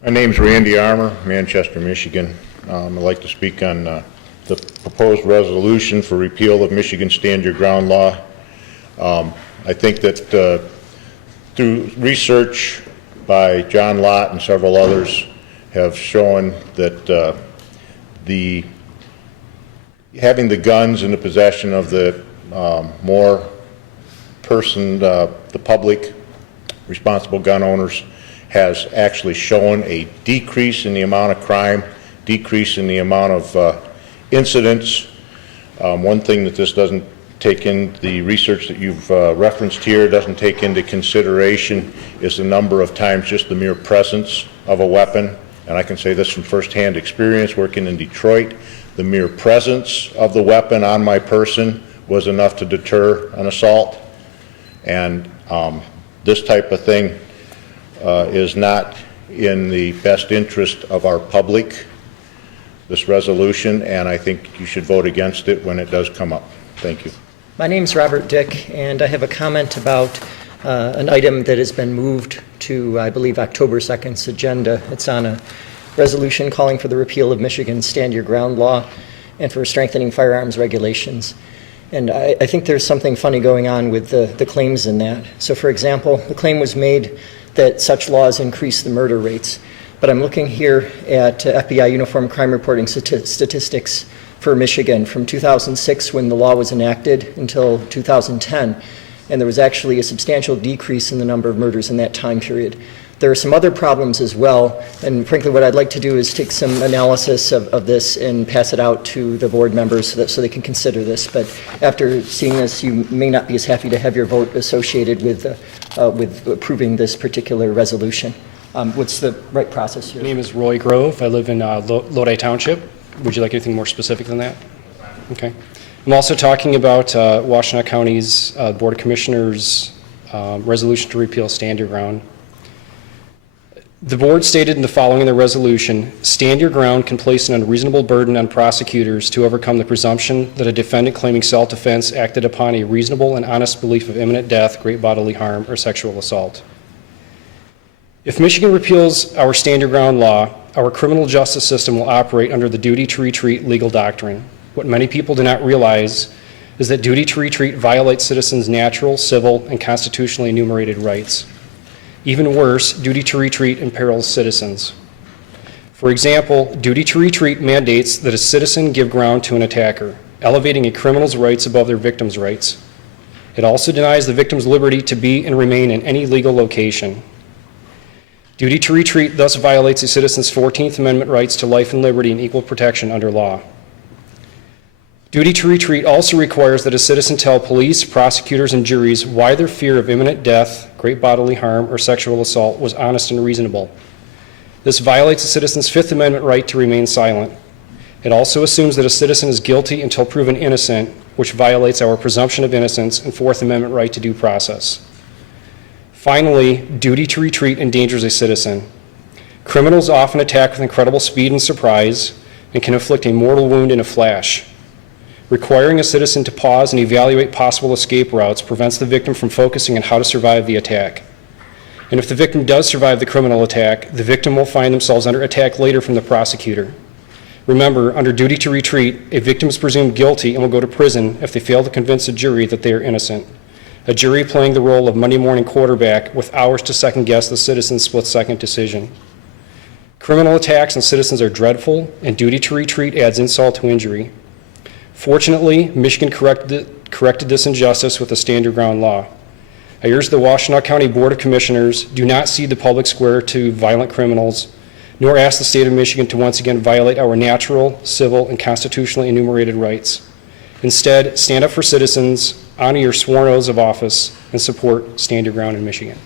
My name's Randy Armour, Manchester, Michigan. I'd like to speak on the proposed resolution for repeal of Michigan Stand Your Ground law. I think that through research by John Lott and several others have shown that having the guns in the possession of the the public, responsible gun owners, has actually shown a decrease in the amount of crime, decrease in the amount of incidents. One thing that this doesn't take in, the research that you've referenced here doesn't take into consideration is the number of times just the mere presence of a weapon. And I can say this from firsthand experience working in Detroit. The mere presence of the weapon on my person was enough to deter an assault. And this type of thing is not in the best interest of our public, this resolution, and I think you should vote against it when it does come up. Thank you. My name's Robert Dick, and I have a comment about an item that has been moved to, I believe, October 2nd's agenda. It's on a resolution calling for the repeal of Michigan's Stand Your Ground law and for strengthening firearms regulations. And I think there's something funny going on with the claims in that. So, for example, the claim was made that such laws increase the murder rates. But I'm looking here at FBI Uniform Crime Reporting statistics for Michigan from 2006 when the law was enacted until 2010. And there was actually a substantial decrease in the number of murders in that time period. There are some other problems as well, and frankly what I'd like to do is take some analysis of this and pass it out to the board members so they can consider this. But after seeing this, you may not be as happy to have your vote associated with approving this particular resolution. What's the right process here? My name is Roy Grove. I live in Lodi Township. Would you like anything more specific than that? Okay. I'm also talking about Washtenaw County's Board of Commissioners resolution to repeal Stand Your Ground. The board stated in the following in the resolution, Stand Your Ground can place an unreasonable burden on prosecutors to overcome the presumption that a defendant claiming self-defense acted upon a reasonable and honest belief of imminent death, great bodily harm, or sexual assault. If Michigan repeals our Stand Your Ground law, our criminal justice system will operate under the duty to retreat legal doctrine. What many people do not realize is that duty to retreat violates citizens' natural, civil, and constitutionally enumerated rights. Even worse, duty to retreat imperils citizens. For example, duty to retreat mandates that a citizen give ground to an attacker, elevating a criminal's rights above their victim's rights. It also denies the victim's liberty to be and remain in any legal location. Duty to retreat thus violates a citizen's 14th Amendment rights to life and liberty and equal protection under law. Duty to retreat also requires that a citizen tell police, prosecutors, and juries why their fear of imminent death, great bodily harm, or sexual assault was honest and reasonable. This violates a citizen's Fifth Amendment right to remain silent. It also assumes that a citizen is guilty until proven innocent, which violates our presumption of innocence and Fourth Amendment right to due process. Finally, duty to retreat endangers a citizen. Criminals often attack with incredible speed and surprise and can inflict a mortal wound in a flash. Requiring a citizen to pause and evaluate possible escape routes prevents the victim from focusing on how to survive the attack. And if the victim does survive the criminal attack, the victim will find themselves under attack later from the prosecutor. Remember, under duty to retreat, a victim is presumed guilty and will go to prison if they fail to convince a jury that they are innocent. A jury playing the role of Monday morning quarterback with hours to second-guess the citizen's split-second decision. Criminal attacks on citizens are dreadful, and duty to retreat adds insult to injury. Fortunately, Michigan corrected this injustice with the Stand Your Ground law. I urge the Washtenaw County Board of Commissioners do not cede the public square to violent criminals, nor ask the state of Michigan to once again violate our natural, civil, and constitutionally enumerated rights. Instead, stand up for citizens, honor your sworn oaths of office, and support Stand Your Ground in Michigan.